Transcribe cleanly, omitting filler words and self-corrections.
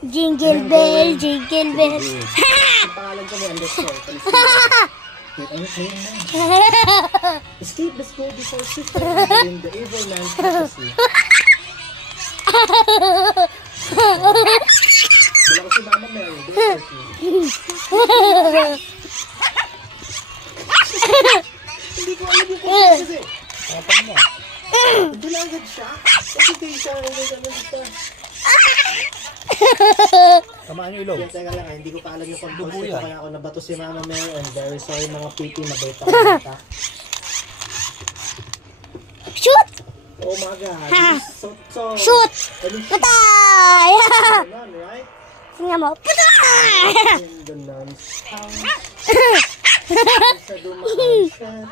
Jingle bell, jingle bell. Ang pangalan ko may underscore. Escape the school before sister in the evil man's prophecy. Dala ko si Mama Mary. Hindi ko alam yung kung kasi. Kapag mo. Hindi lang agad siya. Kasi di siya nagaganda. Tamaan yung ilong. Kaya teka lang, hindi ko pa alam yung Dugo contours yan. kaya ako nabato si Mama Mary and very sorry mga pretty na beta ko bata. Shoot! Oh my God. So, Shoot! Patay! Nun, right? Tingnan mo. Patay! In the nun's house. Sa dumaan siya.